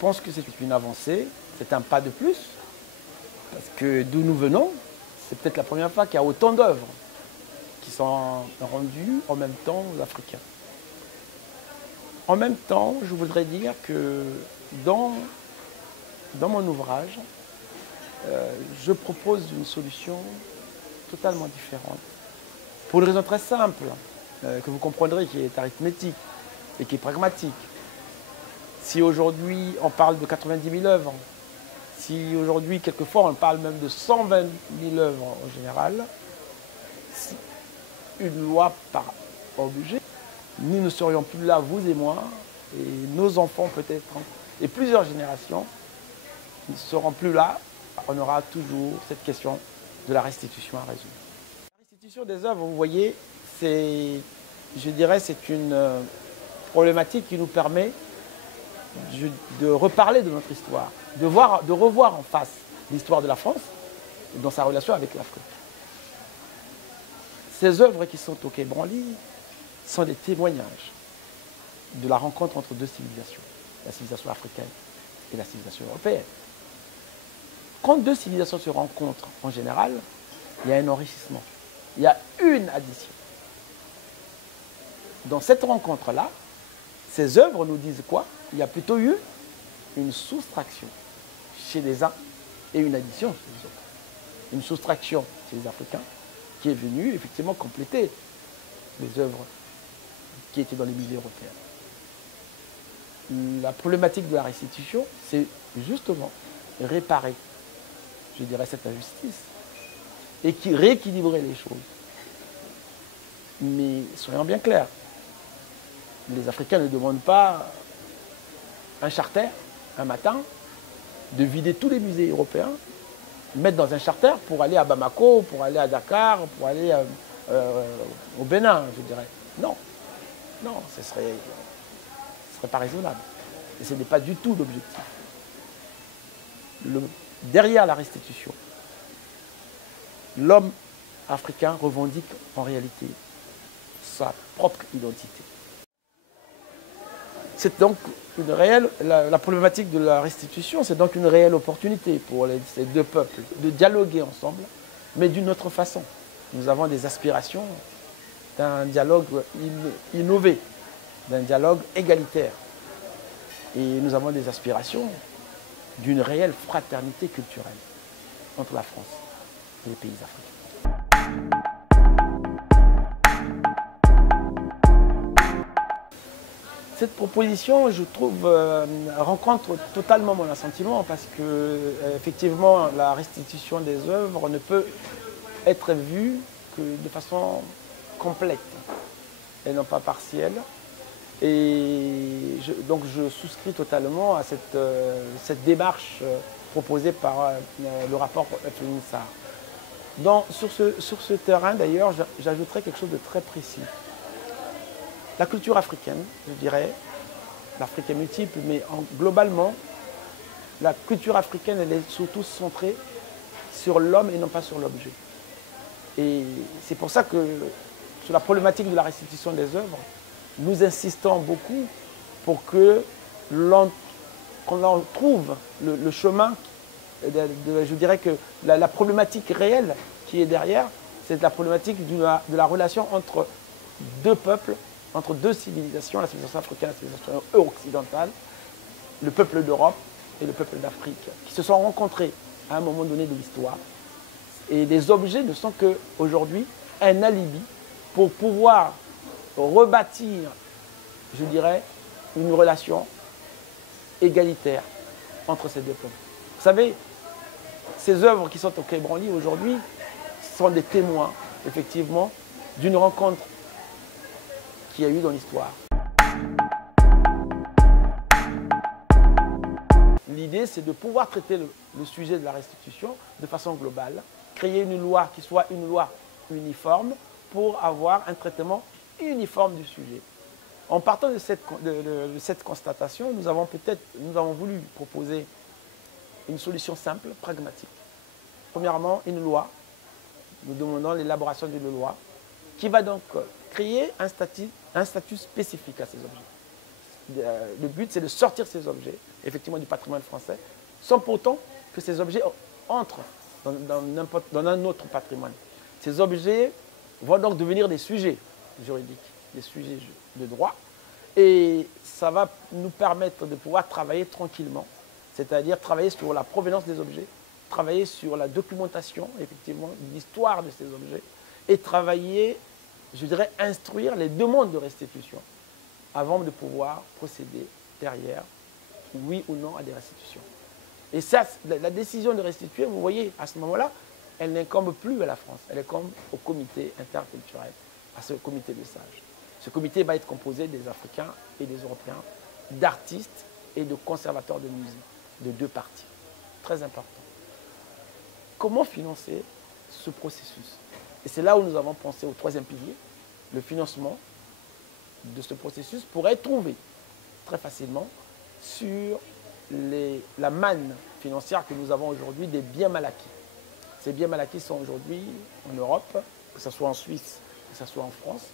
pense que c'est une avancée, c'est un pas de plus, parce que d'où nous venons, c'est peut-être la première fois qu'il y a autant d'œuvres qui sont rendues en même temps aux Africains. En même temps, je voudrais dire que dans mon ouvrage, je propose une solution totalement différente. Pour une raison très simple, que vous comprendrez, qui est arithmétique et qui est pragmatique. Si aujourd'hui on parle de 90 000 œuvres, si aujourd'hui quelquefois on parle même de 120 000 œuvres en général, si une loi par objet, nous ne serions plus là, vous et moi, et nos enfants peut-être, et plusieurs générations ne seront plus là. On aura toujours cette question de la restitution à résoudre. La restitution des œuvres, vous voyez, je dirais, c'est une problématique qui nous permet de reparler de notre histoire, de revoir en face l'histoire de la France dans sa relation avec l'Afrique. Ces œuvres qui sont au Quai Branly sont des témoignages de la rencontre entre deux civilisations, la civilisation africaine et la civilisation européenne. Quand deux civilisations se rencontrent, en général, il y a un enrichissement, il y a une addition. Dans cette rencontre-là, ces œuvres nous disent quoi? Il y a plutôt eu une soustraction chez les uns et une addition chez les autres. Une soustraction chez les Africains qui est venue effectivement compléter les œuvres qui étaient dans les musées européens. La problématique de la restitution, c'est justement réparer, je dirais, cette injustice et qui rééquilibrer les choses. Mais soyons bien clairs, les Africains ne demandent pas un charter, un matin, de vider tous les musées européens, mettre dans un charter pour aller à Bamako, pour aller à Dakar, pour aller au Bénin, je dirais. Non, non, ce serait pas raisonnable. Et ce n'est pas du tout l'objectif. Derrière la restitution, l'homme africain revendique en réalité sa propre identité. C'est donc une réelle, la problématique de la restitution, c'est donc une réelle opportunité pour ces deux peuples de dialoguer ensemble, mais d'une autre façon. Nous avons des aspirations d'un dialogue innové, d'un dialogue égalitaire. Et nous avons des aspirations d'une réelle fraternité culturelle entre la France et les pays africains. Cette proposition, je trouve, rencontre totalement mon assentiment parce que, effectivement, la restitution des œuvres ne peut être vue que de façon complète et non pas partielle. Et donc je souscris totalement à cette démarche proposée par le rapport FNISAR. Sur ce terrain, d'ailleurs, j'ajouterais quelque chose de très précis. La culture africaine, je dirais, l'Afrique est multiple, mais globalement, la culture africaine, elle est surtout centrée sur l'homme et non pas sur l'objet. Et c'est pour ça que, sur la problématique de la restitution des œuvres, nous insistons beaucoup pour que l'on trouve le chemin, je dirais que la problématique réelle qui est derrière, c'est la problématique de la relation entre deux peuples, entre deux civilisations, la civilisation africaine et la civilisation occidentale, le peuple d'Europe et le peuple d'Afrique, qui se sont rencontrés à un moment donné de l'histoire. Et les objets ne sont qu'aujourd'hui un alibi pour pouvoir rebâtir, je dirais, une relation égalitaire entre ces deux peuples. Vous savez, ces œuvres qui sont au Quai Branly aujourd'hui sont des témoins, effectivement, d'une rencontre qu'il y a eu dans l'histoire. L'idée, c'est de pouvoir traiter le sujet de la restitution de façon globale, créer une loi qui soit une loi uniforme pour avoir un traitement uniforme du sujet. En partant de cette constatation, nous avons voulu proposer une solution simple, pragmatique. Premièrement, une loi. Nous demandons l'élaboration d'une loi qui va donc créer un statut spécifique à ces objets. le but, c'est de sortir ces objets, effectivement, du patrimoine français, sans pourtant que ces objets entrent dans un autre patrimoine. Ces objets vont donc devenir des sujets juridiques, des sujets de droit, et ça va nous permettre de pouvoir travailler tranquillement, c'est-à-dire travailler sur la provenance des objets, travailler sur la documentation, effectivement, de l'histoire de ces objets, et travailler, je dirais, instruire les demandes de restitution avant de pouvoir procéder derrière, oui ou non, à des restitutions. Et ça, la décision de restituer, vous voyez, à ce moment-là, elle n'incombe plus à la France, elle incombe au comité interculturel, à ce comité de sages. Ce comité va être composé des Africains et des Européens, d'artistes et de conservateurs de musées, de deux parties. Très important. Comment financer ce processus? Et c'est là où nous avons pensé au troisième pilier. Le financement de ce processus pourrait être trouvé très facilement sur la manne financière que nous avons aujourd'hui des biens mal acquis. Ces biens mal acquis sont aujourd'hui en Europe, que ce soit en Suisse, que ce soit en France,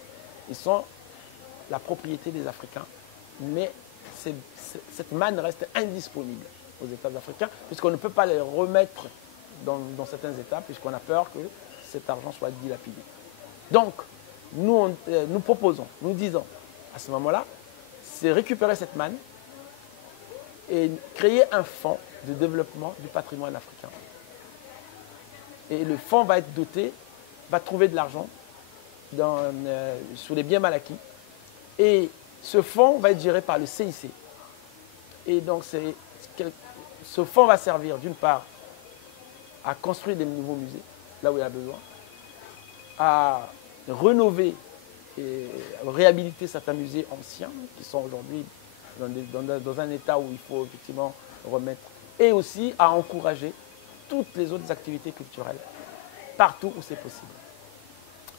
ils sont la propriété des Africains. Mais cette manne reste indisponible aux États africains, puisqu'on ne peut pas les remettre dans certains États, puisqu'on a peur que cet argent soit dilapidé. Donc, nous proposons, nous disons, à ce moment-là, c'est récupérer cette manne et créer un fonds de développement du patrimoine africain. Et le fonds va être doté, va trouver de l'argent sur les biens mal acquis. Et ce fonds va être géré par le CIC. Et donc, ce fonds va servir d'une part à construire des nouveaux musées, là où il y a besoin, à rénover et réhabiliter certains musées anciens qui sont aujourd'hui dans un état où il faut effectivement remettre, et aussi à encourager toutes les autres activités culturelles partout où c'est possible.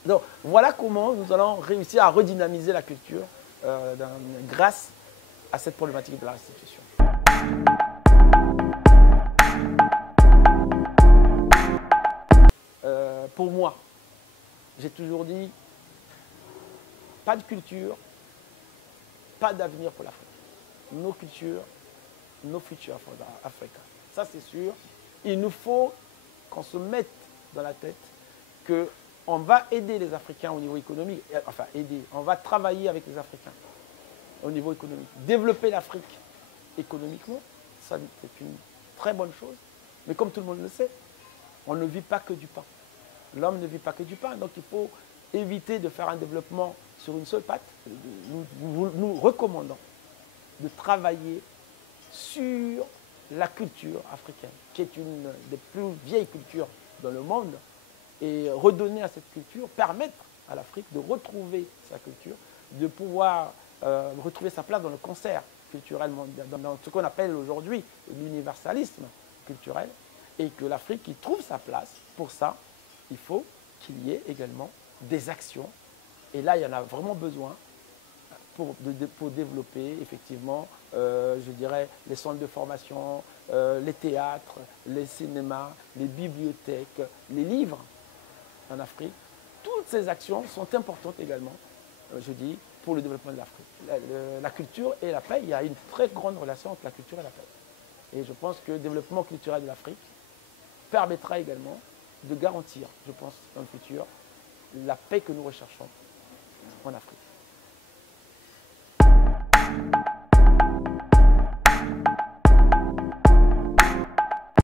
Donc voilà comment nous allons réussir à redynamiser la culture grâce à cette problématique de la restitution. Pour moi, j'ai toujours dit, pas de culture, pas d'avenir pour l'Afrique. Nos cultures, nos futurs africains. Ça, c'est sûr. Il nous faut qu'on se mette dans la tête qu'on va aider les Africains au niveau économique. Enfin, aider. On va travailler avec les Africains au niveau économique. Développer l'Afrique économiquement, ça, c'est une très bonne chose. Mais comme tout le monde le sait, on ne vit pas que du pain. L'homme ne vit pas que du pain. Donc, il faut éviter de faire un développement sur une seule patte. Nous recommandons de travailler sur la culture africaine, qui est une des plus vieilles cultures dans le monde, et redonner à cette culture, permettre à l'Afrique de retrouver sa culture, de pouvoir retrouver sa place dans le concert culturel mondial, dans ce qu'on appelle aujourd'hui l'universalisme culturel, et que l'Afrique y trouve sa place. Pour ça, il faut qu'il y ait également des actions, et là, il y en a vraiment besoin pour développer effectivement, je dirais, les centres de formation, les théâtres, les cinémas, les bibliothèques, les livres en Afrique. Toutes ces actions sont importantes également, je dis, pour le développement de l'Afrique. La culture et la paix, il y a une très grande relation entre la culture et la paix. Et je pense que le développement culturel de l'Afrique permettra également de garantir, je pense, dans le futur, la paix que nous recherchons en Afrique.